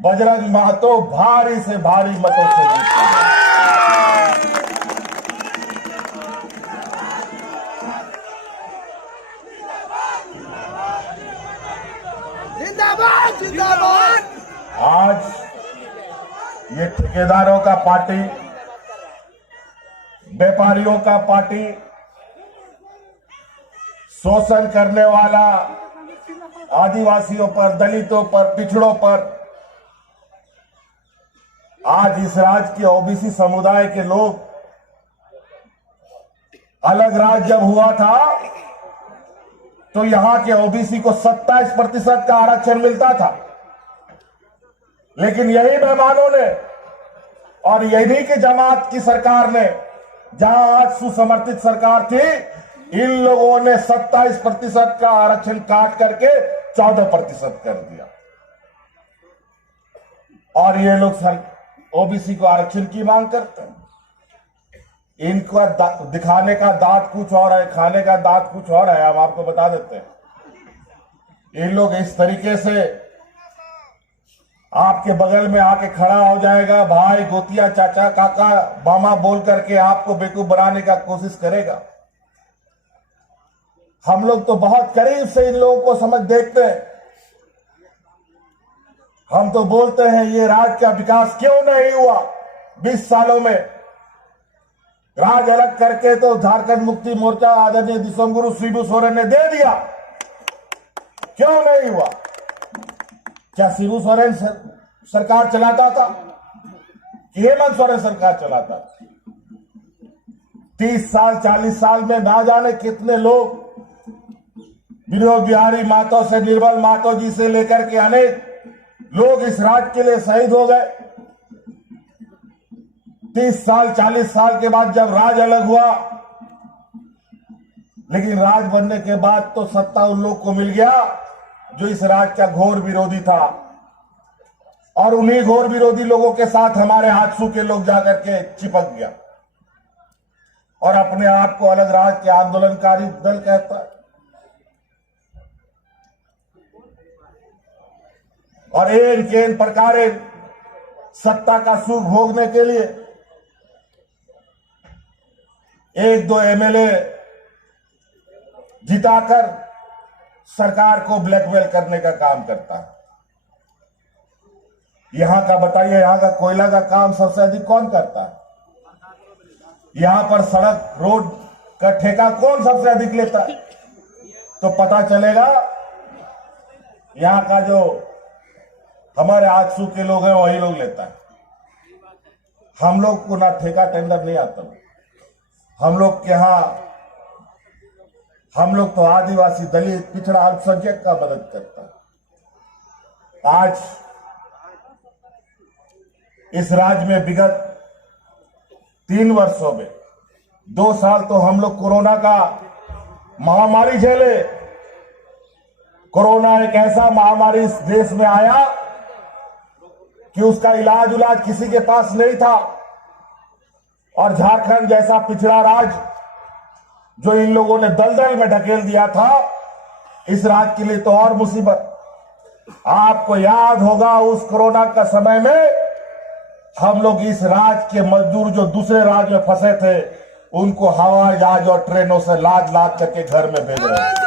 बजरंग महतो भारी से भारी मतों से जीतेंगे। जिंदाबाद जिंदाबाद। आज ये ठेकेदारों का पार्टी, व्यापारियों का पार्टी, शोषण करने वाला आदिवासियों पर, दलितों पर, पिछड़ों पर, आज इस राज्य के ओबीसी समुदाय के लोग, अलग राज्य जब हुआ था तो यहां के ओबीसी को 27% का आरक्षण मिलता था, लेकिन यही मेहमानों ने और यही की जमात की सरकार ने, जहां आज सुसमर्थित सरकार थी, इन लोगों ने 27% का आरक्षण काट करके 14% कर दिया। और ये लोग ओबीसी को आरक्षण की मांग करते हैं। इनका दिखाने का दांत कुछ और है, खाने का दांत कुछ और है, हम आपको बता देते हैं। इन लोग इस तरीके से आपके बगल में आके खड़ा हो जाएगा, भाई, गोतिया, चाचा, काका, मामा बोल करके आपको बेवकूफ बनाने का कोशिश करेगा। हम लोग तो बहुत करीब से इन लोगों को समझ देखते हैं। हम तो बोलते हैं ये राज्य का विकास क्यों नहीं हुआ 20 सालों में। राज्य अलग करके तो झारखंड मुक्ति मोर्चा आदरणीय दिसंगुरु शिबू सोरेन ने दे दिया, क्यों नहीं हुआ? क्या शिबू सोरेन सरकार चलाता था कि हेमंत सोरेन सरकार चलाता था? 30 साल 40 साल में ना जाने कितने लोग, विनोद बिहारी महतो से निर्मल महतो जी से लेकर के अनेक लोग इस राज्य के लिए शहीद हो गए। 30 साल 40 साल के बाद जब राज अलग हुआ, लेकिन राज बनने के बाद तो सत्ता उन लोग को मिल गया जो इस राज्य का घोर विरोधी था, और उन्हीं घोर विरोधी लोगों के साथ हमारे आजसू के लोग जाकर के चिपक गया और अपने आप को अलग राज्य के आंदोलनकारी दल कहता है। और इन प्रकार सत्ता का सुख भोगने के लिए 1-2 एमएलए जिताकर सरकार को ब्लैकमेल करने का काम करता है। यहां का बताइए, यहां का कोयला का काम सबसे अधिक कौन करता है? यहां पर सड़क रोड का ठेका कौन सबसे अधिक लेता है? तो पता चलेगा यहां का जो हमारे आजसू के लोग हैं वही लोग लेता है। हम लोग को ना ठेका टेंडर नहीं आता। हम लोग के यहां, हम लोग तो आदिवासी, दलित, पिछड़ा, अल्पसंख्यक का मदद करता है। आज इस राज्य में विगत 3 वर्षों में 2 साल तो हम लोग कोरोना का महामारी झेले। कोरोना एक ऐसा महामारी इस देश में आया कि उसका इलाज किसी के पास नहीं था, और झारखंड जैसा पिछड़ा राज्य जो इन लोगों ने दलदल में ढकेल दिया था, इस राज्य के लिए तो और मुसीबत। आपको याद होगा उस कोरोना का समय में हम लोग इस राज्य के मजदूर जो दूसरे राज्य में फंसे थे, उनको हवाई जहाज और ट्रेनों से लाद लाद करके घर में भेज रहे थे।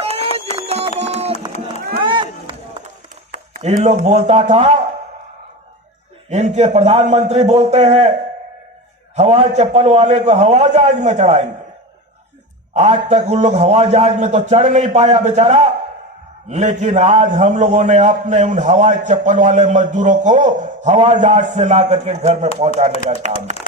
इन लोग बोलता था, इनके प्रधानमंत्री बोलते हैं हवाई चप्पल वाले को हवाई जहाज में चढ़ाएंगे। आज तक उन लोग हवाई जहाज में तो चढ़ नहीं पाया बेचारा, लेकिन आज हम लोगों ने अपने उन हवाई चप्पल वाले मजदूरों को हवाई जहाज से ला करके घर में पहुंचाने का काम किया।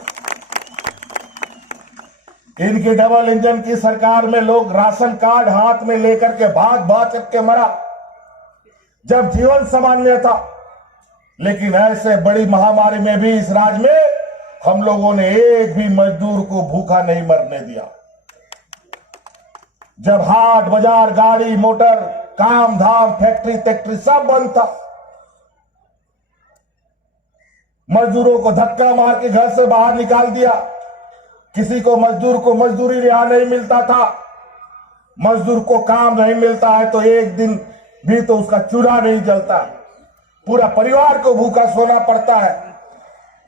इनकी डबल इंजन की सरकार में लोग राशन कार्ड हाथ में लेकर के भाग भाग करके मरा जब जीवन सामान्य था। लेकिन ऐसे बड़ी महामारी में भी इस राज्य में हम लोगों ने एक भी मजदूर को भूखा नहीं मरने दिया। जब हाट बाजार, गाड़ी मोटर, काम धाम, फैक्ट्री सब बंद था, मजदूरों को धक्का मार के घर से बाहर निकाल दिया। किसी को मजदूर को मजदूरी रिहा नहीं मिलता था। मजदूर को काम नहीं मिलता है तो एक दिन भी तो उसका चूल्हा नहीं जलता। पूरा परिवार को भूखा सोना पड़ता है।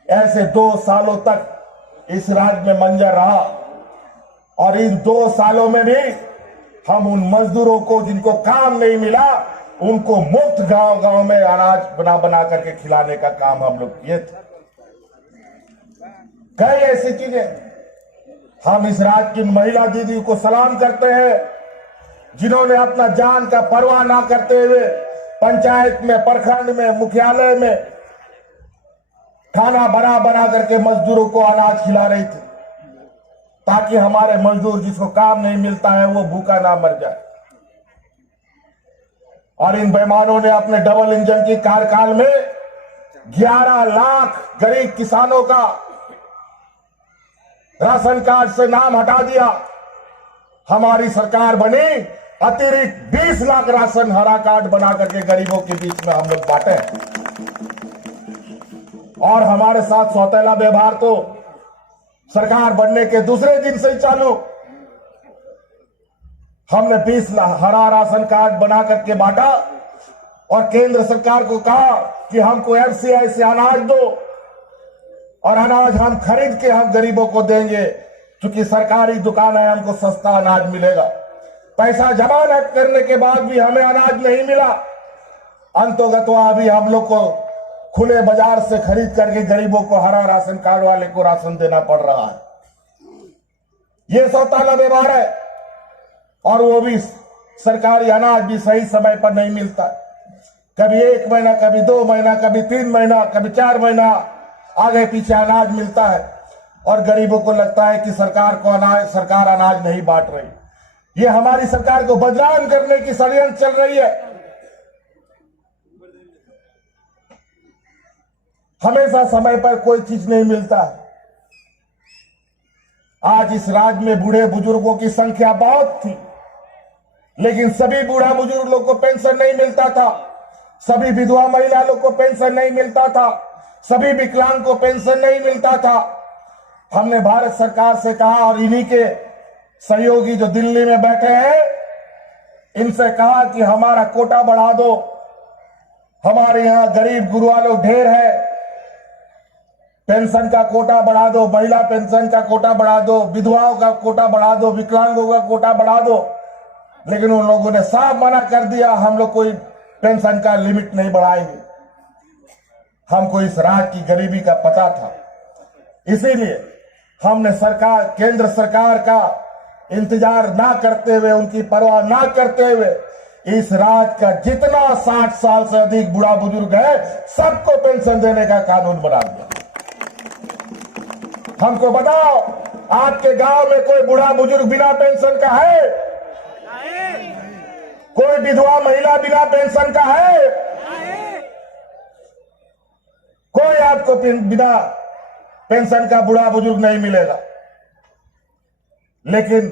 ऐसे 2 सालों तक इस राज्य में मंजर रहा और इन 2 सालों में भी हम उन मजदूरों को जिनको काम नहीं मिला उनको मुफ्त गांव गांव में अनाज बना बना करके खिलाने का काम हम लोग किए थे। कई ऐसी चीजें हम इस राज्य की महिला दीदी को सलाम करते हैं जिन्होंने अपना जान का परवाह ना करते हुए पंचायत में, प्रखंड में, मुख्यालय में खाना बना बना करके मजदूरों को अनाज खिला रही थी ताकि हमारे मजदूर जिसको काम नहीं मिलता है वो भूखा ना मर जाए। और इन बेईमानों ने अपने डबल इंजन की कार्यकाल में 11 लाख गरीब किसानों का राशन कार्ड से नाम हटा दिया। हमारी सरकार बनी, अतिरिक्त 20 लाख राशन हरा कार्ड बना करके गरीबों के बीच में हम लोग बांटे और हमारे साथ सौतेला व्यवहार तो सरकार बनने के दूसरे दिन से ही चालू। हमने 20 लाख हरा राशन कार्ड बना करके बांटा और केंद्र सरकार को कहा कि हमको एफसीआई से अनाज दो और अनाज हम खरीद के हम गरीबों को देंगे क्योंकि सरकारी दुकान है, हमको सस्ता अनाज मिलेगा। पैसा जमा न करने के बाद भी हमें अनाज नहीं मिला। अंतोगत्वा अभी हम लोग को खुले बाजार से खरीद करके गरीबों को हरा राशन कार्ड वाले को राशन देना पड़ रहा है। ये सौतेला व्यवहार है और वो भी सरकारी अनाज भी सही समय पर नहीं मिलता। कभी 1 महीना, कभी 2 महीना, कभी 3 महीना, कभी 4 महीना आगे पीछे अनाज मिलता है और गरीबों को लगता है कि सरकार अनाज नहीं बांट रही। ये हमारी सरकार को बदनाम करने की षड्यंत्र चल रही है। हमेशा समय पर कोई चीज नहीं मिलता है। आज इस राज्य में बूढ़े बुजुर्गों की संख्या बहुत थी लेकिन सभी बूढ़ा बुजुर्ग लोग को पेंशन नहीं मिलता था, सभी विधवा महिला लोग को पेंशन नहीं मिलता था, सभी विकलांग को पेंशन नहीं मिलता था। हमने भारत सरकार से कहा और इन्हीं के सहयोगी जो दिल्ली में बैठे हैं इनसे कहा कि हमारा कोटा बढ़ा दो। हमारे यहां गरीब गुरुआ लोग ढेर है, पेंशन का कोटा बढ़ा दो, महिला पेंशन का कोटा बढ़ा दो, विधवाओं का कोटा बढ़ा दो, विकलांगों का कोटा बढ़ा दो। लेकिन उन लोगों ने साफ मना कर दिया, हम लोग कोई पेंशन का लिमिट नहीं बढ़ाएंगे। हमको इस राज्य की गरीबी का पता था, इसीलिए हमने केंद्र सरकार का इंतजार ना करते हुए, उनकी परवाह ना करते हुए इस राज्य का जितना 60 साल से अधिक बूढ़ा बुजुर्ग है सबको पेंशन देने का कानून बना दिया। हमको बताओ, आपके गांव में कोई बूढ़ा बुजुर्ग बिना पेंशन का है? कोई विधवा महिला बिना पेंशन का है? कोई आपको बिना पेंशन का बूढ़ा बुजुर्ग नहीं मिलेगा। लेकिन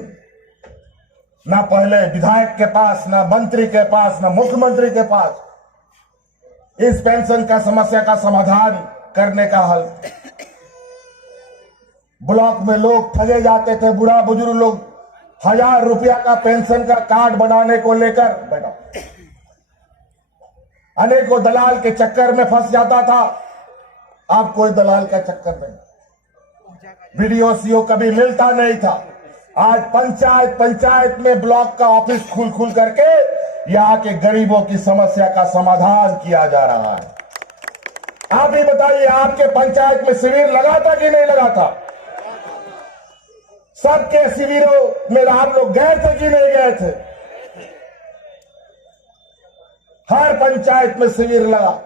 ना पहले विधायक के पास, ना मंत्री के पास, ना मुख्यमंत्री के पास इस पेंशन का समस्या का समाधान करने का हल। ब्लॉक में लोग ठगे जाते थे, बूढ़ा बुजुर्ग लोग 1000 रुपया का पेंशन का कार्ड बनाने को लेकर बैठा, अनेकों दलाल के चक्कर में फंस जाता था। अब कोई दलाल का चक्कर नहीं, वीडियो सीओ कभी मिलता नहीं था। आज पंचायत में ब्लॉक का ऑफिस खुल करके यहाँ के गरीबों की समस्या का समाधान किया जा रहा है। आप ही बताइए, आपके पंचायत में शिविर लगा था कि नहीं लगा था? सबके शिविरों में आप लोग गए थे कि नहीं गए थे? हर पंचायत में शिविर लगा,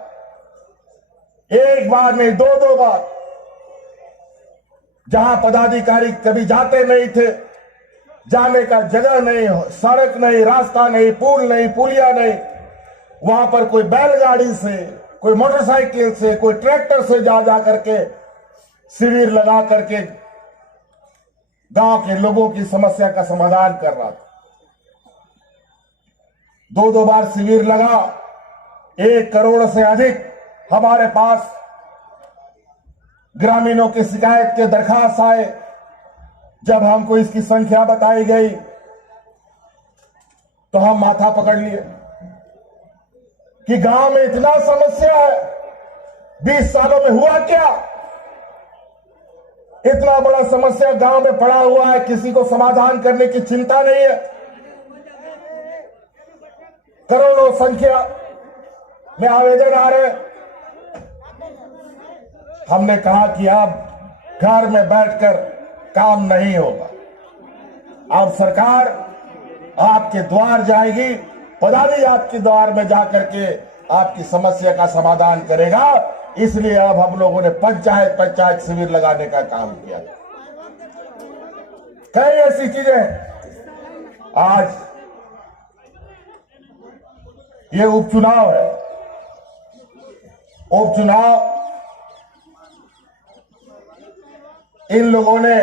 एक बार नहीं, 2-2 बार। जहां पदाधिकारी कभी जाते नहीं थे, जाने का जगह नहीं, सड़क नहीं, रास्ता नहीं, पुल नहीं, पुलिया नहीं, वहां पर कोई बैलगाड़ी से, कोई मोटरसाइकिल से, कोई ट्रैक्टर से जा करके शिविर लगा करके गांव के लोगों की समस्या का समाधान कर रहा था। 2-2 बार शिविर लगा, 1 करोड़ से अधिक हमारे पास ग्रामीणों की शिकायत के दरखास्त आए। जब हमको इसकी संख्या बताई गई तो हम माथा पकड़ लिए। कि गांव में इतना समस्या है, 20 सालों में हुआ क्या? इतना बड़ा समस्या गांव में पड़ा हुआ है, किसी को समाधान करने की चिंता नहीं है। करोड़ों संख्या में आवेदन आ रहे। हमने कहा कि अब घर में बैठकर काम नहीं होगा, अब सरकार आपके द्वार जाएगी, पदाधिकारी आपके द्वार में जाकर के आपकी समस्या का समाधान करेगा। इसलिए अब हम लोगों ने पंचायत शिविर लगाने का काम किया। कई ऐसी चीजें। आज ये उपचुनाव है, उपचुनाव इन लोगों ने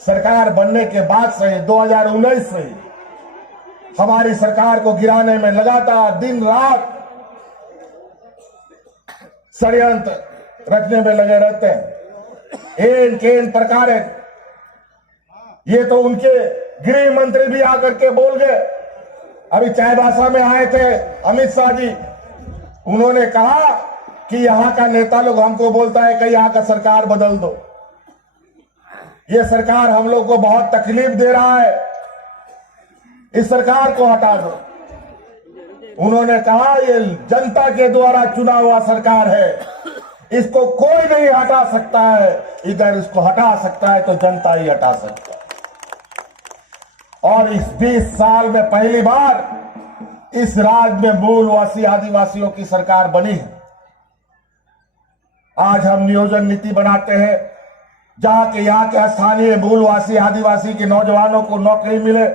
सरकार बनने के बाद से 2019 से हमारी सरकार को गिराने में लगातार दिन रात षड्यंत्र रचने में लगे रहते हैं। एन केन प्रकार ये तो उनके गृह मंत्री भी आकर के बोल गए। अभी चाईबासा में आए थे अमित शाह जी, उन्होंने कहा कि यहां का नेता लोग हमको बोलता है कि यहां का सरकार बदल दो, ये सरकार हम लोग को बहुत तकलीफ दे रहा है, इस सरकार को हटा दो। उन्होंने कहा ये जनता के द्वारा चुना हुआ सरकार है, इसको कोई नहीं हटा सकता है, इधर इसको हटा सकता है तो जनता ही हटा सकता है। और इस 20 साल में पहली बार इस राज्य में मूलवासी आदिवासियों की सरकार बनी है। आज हम नियोजन नीति बनाते हैं जहां के यहाँ के स्थानीय मूलवासी आदिवासी के नौजवानों को नौकरी मिले।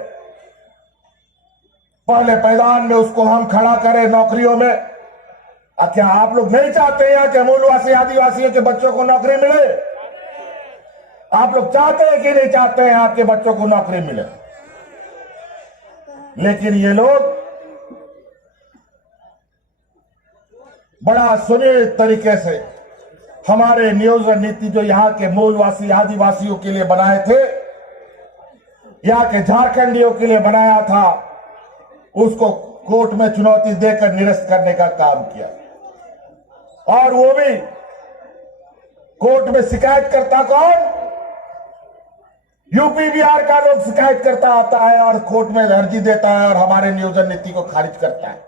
पहले पैदान में उसको हम खड़ा करें नौकरियों में। क्या आप लोग नहीं चाहते हैं कि मूलवासी आदिवासियों के बच्चों को नौकरी मिले? आप लोग चाहते हैं कि नहीं चाहते हैं आपके बच्चों को नौकरी मिले? लेकिन ये लोग बड़ा सुनियोजित तरीके से हमारे नियोजन नीति जो यहाँ के मूलवासी आदिवासियों के लिए बनाए थे, यहाँ के झारखंडियों के लिए बनाया था, उसको कोर्ट में चुनौती देकर निरस्त करने का काम किया। और वो भी कोर्ट में शिकायत करता कौन? यूपी बिहार का लोग शिकायत करता आता है और कोर्ट में अर्जी देता है और हमारे नियोजन नीति को खारिज करता है।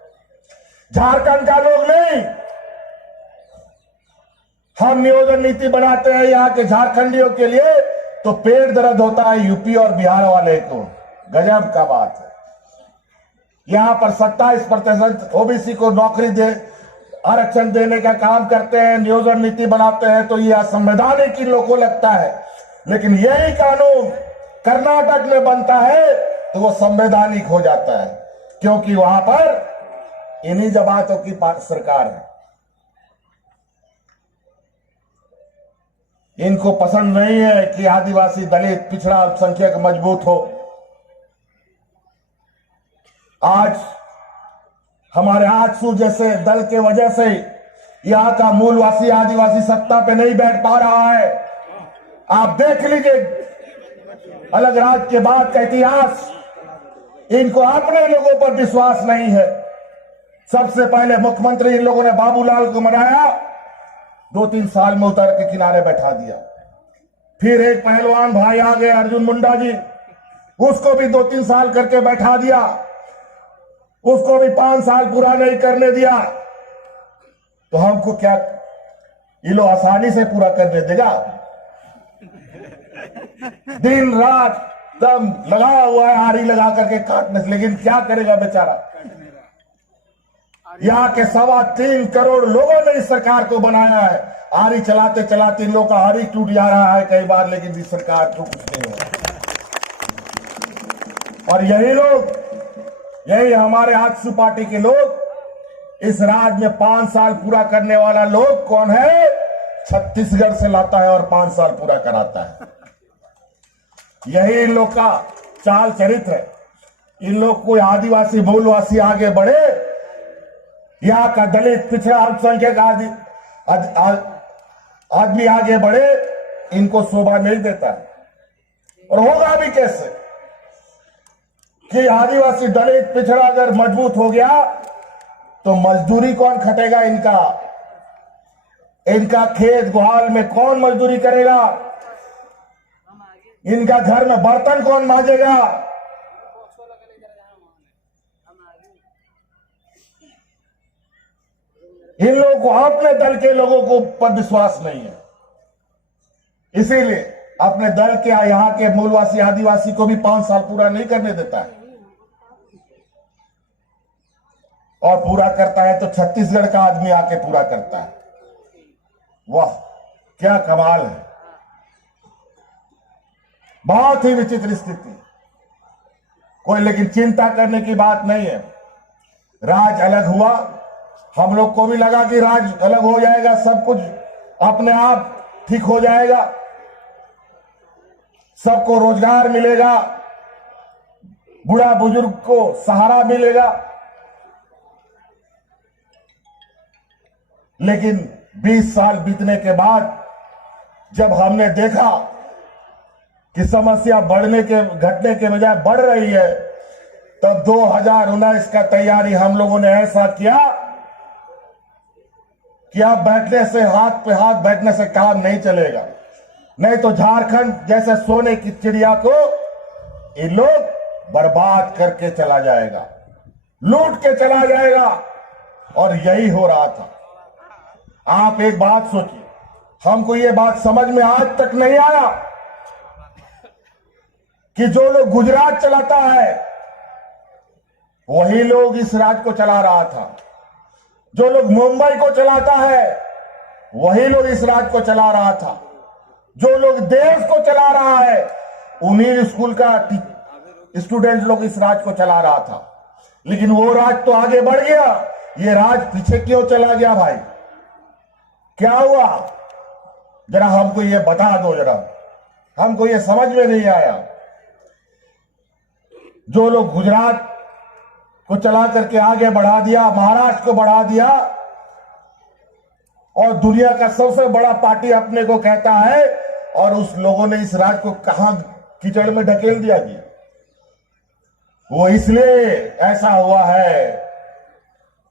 झारखंड का लोग नहीं। हम नियोजन नीति बनाते हैं यहाँ के झारखंडियों के लिए तो पेट दर्द होता है यूपी और बिहार वाले को। गजब का बात है। यहां पर 27% ओबीसी को नौकरी दे आरक्षण देने का काम करते हैं, नियोजन नीति बनाते हैं तो यह असंवैधानिक इन लोगों को लगता है। लेकिन यही कानून कर्नाटक में बनता है तो वो संवैधानिक हो जाता है, क्योंकि वहां पर इन्हीं जमातों की सरकार है। इनको पसंद नहीं है कि आदिवासी दलित पिछड़ा अल्पसंख्यक मजबूत हो। आज हमारे आजसू जैसे दल के वजह से यहां का मूलवासी आदिवासी सत्ता पे नहीं बैठ पा रहा है। आप देख लीजिए अलग राज्य के बाद का इतिहास, इनको अपने लोगों पर विश्वास नहीं है। सबसे पहले मुख्यमंत्री इन लोगों ने बाबूलाल को मनाया, 2-3 साल में उतर के किनारे बैठा दिया। फिर एक पहलवान भाई आ गए अर्जुन मुंडा जी, उसको भी 2-3 साल करके बैठा दिया, उसको भी 5 साल पूरा नहीं करने दिया। तो हमको क्या ये लोग आसानी से पूरा करने देगा? दिन रात दम लगा हुआ है आरी लगा करके काटने से, लेकिन क्या करेगा बेचारा। यहाँ के 3.25 करोड़ लोगों ने इस सरकार को बनाया है। आरी चलाते चलाते इन लोगों का आरी टूट जा रहा है कई बार, लेकिन इस सरकार को कुछ नहीं हो रहा। और यही लोग, यही हमारे आजसू पार्टी के लोग, इस राज्य में 5 साल पूरा करने वाला लोग कौन है? छत्तीसगढ़ से लाता है और 5 साल पूरा कराता है। यही इन लोग का चाल चरित्र है। इन लोग को आदिवासी मूलवासी आगे बढ़े, यहाँ का दलित पिछड़ा अल्पसंख्यक आदमी आगे बढ़े, इनको शोभा नहीं देता है। और होगा भी कैसे कि आदिवासी दलित पिछड़ा अगर मजबूत हो गया तो मजदूरी कौन खटेगा? इनका खेत गुहाल में कौन मजदूरी करेगा? इनका घर में बर्तन कौन मांजेगा? इन लोगों को, अपने दल के लोगों को पर विश्वास नहीं है, इसीलिए अपने दल के यहाँ के मूलवासी आदिवासी को भी 5 साल पूरा नहीं करने देता है, और पूरा करता है तो छत्तीसगढ़ का आदमी आके पूरा करता है। वाह, क्या कमाल है! बहुत ही विचित्र स्थिति। कोई लेकिन चिंता करने की बात नहीं है। राज अलग हुआ, हम लोग को भी लगा कि राज अलग हो जाएगा, सब कुछ अपने आप ठीक हो जाएगा, सबको रोजगार मिलेगा, बूढ़ा बुजुर्ग को सहारा मिलेगा। लेकिन 20 साल बीतने के बाद जब हमने देखा कि समस्या घटने के बजाय बढ़ रही है, तब 2019 का तैयारी हम लोगों ने ऐसा किया कि अब बैठने से, हाथ पे हाथ बैठने से काम नहीं चलेगा। नहीं तो झारखंड जैसे सोने की चिड़िया को ये लोग बर्बाद करके चला जाएगा, लूट के चला जाएगा। और यही हो रहा था। आप एक बात सोचिए, हमको ये बात समझ में आज तक नहीं आया कि जो लोग गुजरात चलाता है वही लोग इस राज्य को चला रहा था, जो लोग मुंबई को चलाता है वही लोग इस राज्य को चला रहा था, जो लोग देश को चला रहा है उन्हीं स्कूल का स्टूडेंट लोग इस राज्य को चला रहा था। लेकिन वो राज्य तो आगे बढ़ गया, ये राज्य पीछे क्यों चला गया? भाई क्या हुआ? जरा हमको ये बता दो, जरा हमको ये समझ में नहीं आया। जो लोग गुजरात को चला करके आगे बढ़ा दिया, महाराष्ट्र को बढ़ा दिया, और दुनिया का सबसे बड़ा पार्टी अपने को कहता है, और उस लोगों ने इस राज्य को कहां कीचड़ में ढकेल दिया जी। वो इसलिए ऐसा हुआ है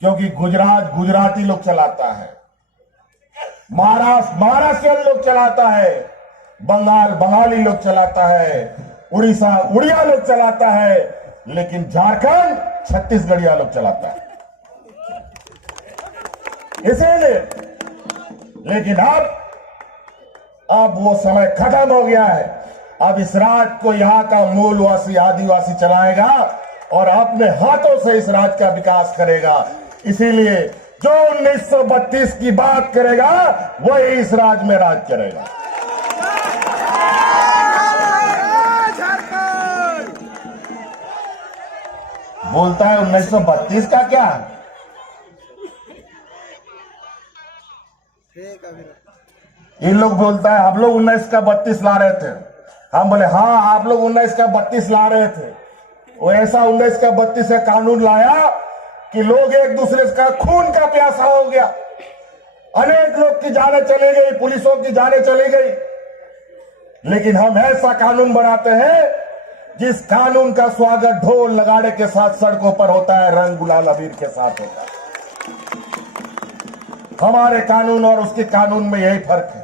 क्योंकि गुजरात गुजराती लोग चलाता है, महाराष्ट्र महाराष्ट्रियन लोग चलाता है, बंगाल बंगाली लोग चलाता है, उड़ीसा उड़िया लोग चलाता है, लेकिन झारखंड छत्तीसगढ़िया लोग चलाता है। इसीलिए, लेकिन अब वो समय खत्म हो गया है। अब इस राज्य को यहाँ का मूलवासी आदिवासी चलाएगा और अपने हाथों से इस राज्य का विकास करेगा। इसीलिए जो 1932 की बात करेगा वही इस राज्य में राज करेगा। बोलता है 1932 का क्या? इन लोग बोलता है हम लोग 19 का 32 ला रहे थे। हम बोले हाँ, आप लोग 19 का 32 ला रहे थे। वो ऐसा 19 का 32 का कानून लाया कि लोग एक दूसरे का खून का प्यासा हो गया। अनेक लोग की जानें चली गई, पुलिसों की जानें चली गई। लेकिन हम ऐसा कानून बनाते हैं जिस कानून का स्वागत ढोल नगाड़े के साथ सड़कों पर होता है, रंग गुलाल अबीर के साथ होता है। हमारे कानून और उसके कानून में यही फर्क है।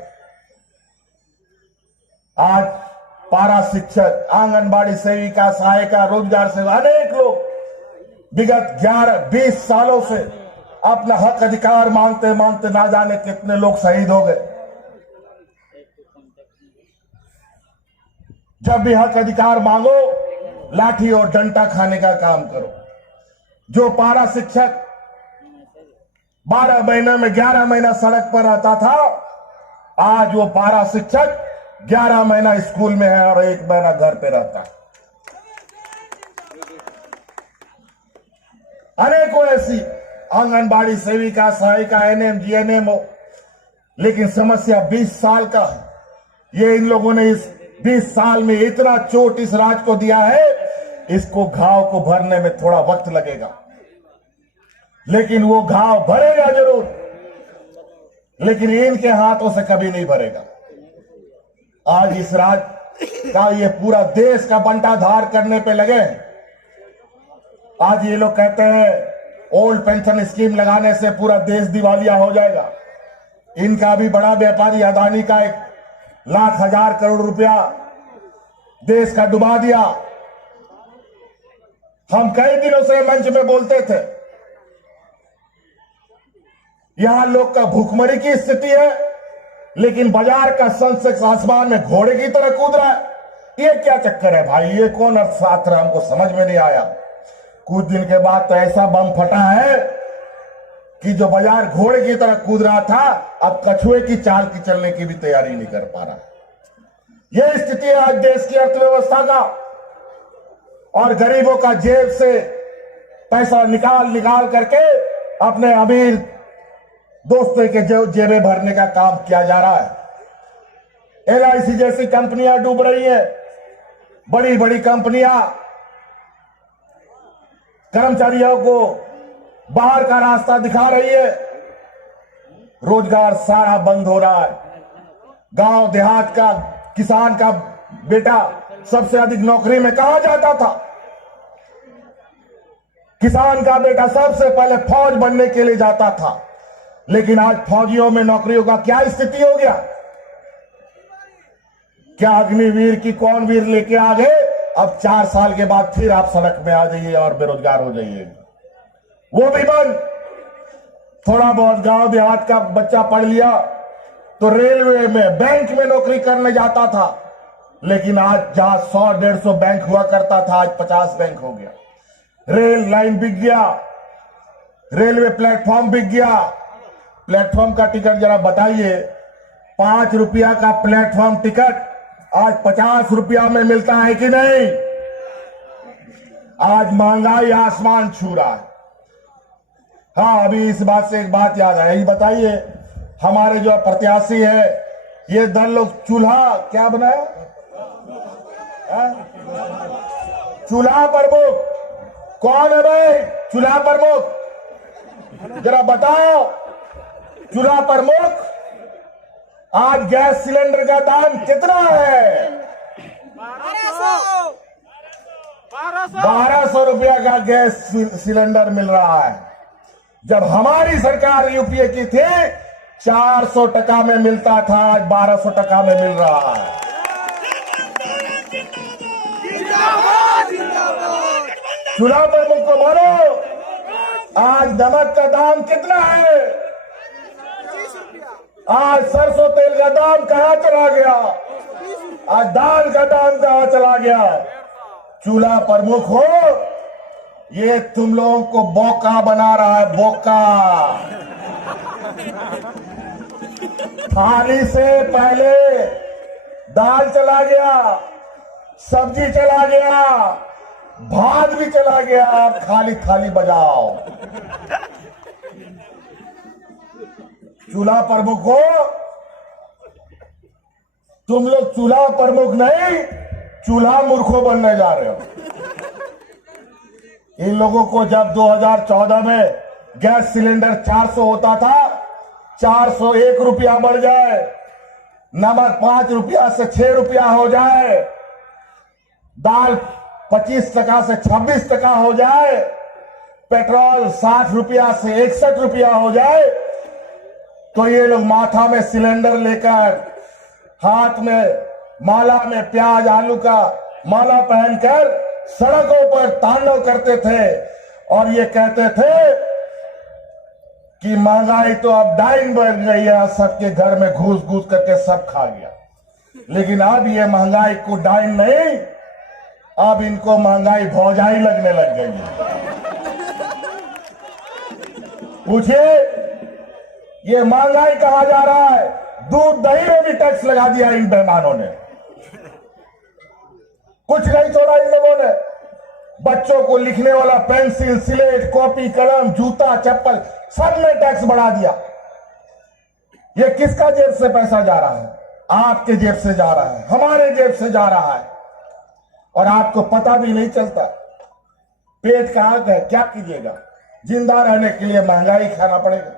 आज पारा शिक्षक, आंगनबाड़ी सेविका, सहायिका, रोजगार सेवा, अनेक लोग विगत 11-20 सालों से अपना हक अधिकार मांगते मांगते ना जाने कितने लोग शहीद हो गए। जब भी हक अधिकार मांगो, लाठी और डंडा खाने का काम करो। जो पारा शिक्षक 12 महीने में 11 महीना सड़क पर रहता था, आज वो पारा शिक्षक 11 महीना स्कूल में है और 1 महीना घर पे रहता है। अनेकों ऐसी आंगनबाड़ी सेविका, सहायिका, एनएम, जीएनएम हो, लेकिन समस्या 20 साल का है। ये इन लोगों ने इस 20 साल में इतना चोट इस राज्य को दिया है, इसको घाव को भरने में थोड़ा वक्त लगेगा, लेकिन वो घाव भरेगा जरूर, लेकिन इनके हाथों से कभी नहीं भरेगा। आज इस राज्य का ये पूरा देश का बंटाधार करने पे लगे हैं। आज ये लोग कहते हैं ओल्ड पेंशन स्कीम लगाने से पूरा देश दिवालिया हो जाएगा। इनका भी बड़ा व्यापारी अदानी का 1,00,000 करोड़ रुपया देश का डुबा दिया। हम कई दिनों से मंच में बोलते थे, यहां लोग का भूखमरी की स्थिति है, लेकिन बाजार का सेंसेक्स आसमान में घोड़े की तरह कूद रहा है। ये क्या चक्कर है भाई? ये कौन अर्थशास्त्र है? हमको समझ में नहीं आया। कुछ दिन के बाद तो ऐसा बम फटा है कि जो बाजार घोड़े की तरह कूद रहा था, अब कछुए की चाल की चलने की भी तैयारी नहीं कर पा रहा। यह स्थिति है आज देश की अर्थव्यवस्था का। और गरीबों का जेब से पैसा निकाल निकाल करके अपने अमीर दोस्तों के जेबें भरने का काम किया जा रहा है। LIC जैसी कंपनियां डूब रही हैं। बड़ी बड़ी कंपनियां कर्मचारियों को बाहर का रास्ता दिखा रही है। रोजगार सारा बंद हो रहा है। गांव देहात का किसान का बेटा सबसे अधिक नौकरी में कहां जाता था? किसान का बेटा सबसे पहले फौज बनने के लिए जाता था। लेकिन आज फौजियों में नौकरियों का क्या स्थिति हो गया? क्या अग्निवीर की कौन वीर लेके आ गए? अब 4 साल के बाद फिर आप सड़क में आ जाइए और बेरोजगार हो जाइए। वो भी बंद। थोड़ा बहुत गांव देहात का बच्चा पढ़ लिया तो रेलवे में, बैंक में नौकरी करने जाता था। लेकिन आज जहां 100-150 बैंक हुआ करता था, आज 50 बैंक हो गया। रेल लाइन बिक गया, रेलवे प्लेटफॉर्म बिक गया। प्लेटफॉर्म का टिकट जरा बताइए, 5 रुपया का प्लेटफॉर्म टिकट आज 50 रुपया में मिलता है कि नहीं? आज महंगाई आसमान छू रहा है। हाँ, अभी इस बात से एक बात याद है। यही बताइए, हमारे जो प्रत्याशी है, ये दल लोग चूल्हा क्या बनाया? चूल्हा प्रमुख कौन है भाई? चूल्हा प्रमुख जरा बताओ। चूल्हा प्रमुख, आज गैस सिलेंडर का दाम कितना है? 1200 रुपया का गैस सिलेंडर मिल रहा है। जब हमारी सरकार यूपीए की थी, 400 टका में मिलता था, आज 1200 टका में मिल रहा है। चूल्हा प्रमुख को मारो, आज नमक का दाम कितना है? आज सरसों तेल का दाम कहां चला गया? आज दाल का दाम कहां चला गया? चूल्हा प्रमुख हो, ये तुम लोगों को बोका बना रहा है, बोका। थाली से पहले दाल चला गया, सब्जी चला गया, भात भी चला गया, आप खाली थाली बजाओ। चूल्हा प्रमुख हो, तुम लोग चूल्हा प्रमुख नहीं, चूल्हा मूर्खों बनने जा रहे हो। इन लोगों को जब 2014 में गैस सिलेंडर 400 होता था, 401 रुपया बढ़ जाए, नमक 5 रुपया से 6 रुपया हो जाए, दाल 25 टका से 26 टका हो जाए, पेट्रोल 60 रुपया से 61 रुपया हो जाए, तो ये लोग माथा में सिलेंडर लेकर, हाथ में माला में प्याज आलू का माला पहनकर सड़कों पर तांडव करते थे और ये कहते थे कि महंगाई तो अब डाइन बढ़ गई है, सबके घर में घुस घुस करके सब खा गया। लेकिन अब ये महंगाई को डाइन नहीं, अब इनको महंगाई भौजाई लगने लग गई है। पूछिए, ये महंगाई कहा जा रहा है? दूध दही में भी टैक्स लगा दिया इन बेईमानों ने। कुछ नहीं छोड़ा इन लोगों ने। बच्चों को लिखने वाला पेंसिल, स्लेट, कॉपी, कलम, जूता, चप्पल, सब में टैक्स बढ़ा दिया। ये किसका जेब से पैसा जा रहा है? आपके जेब से जा रहा है, हमारे जेब से जा रहा है, और आपको पता भी नहीं चलता। पेट का आग है, क्या कीजिएगा? जिंदा रहने के लिए महंगाई खाना पड़ेगा।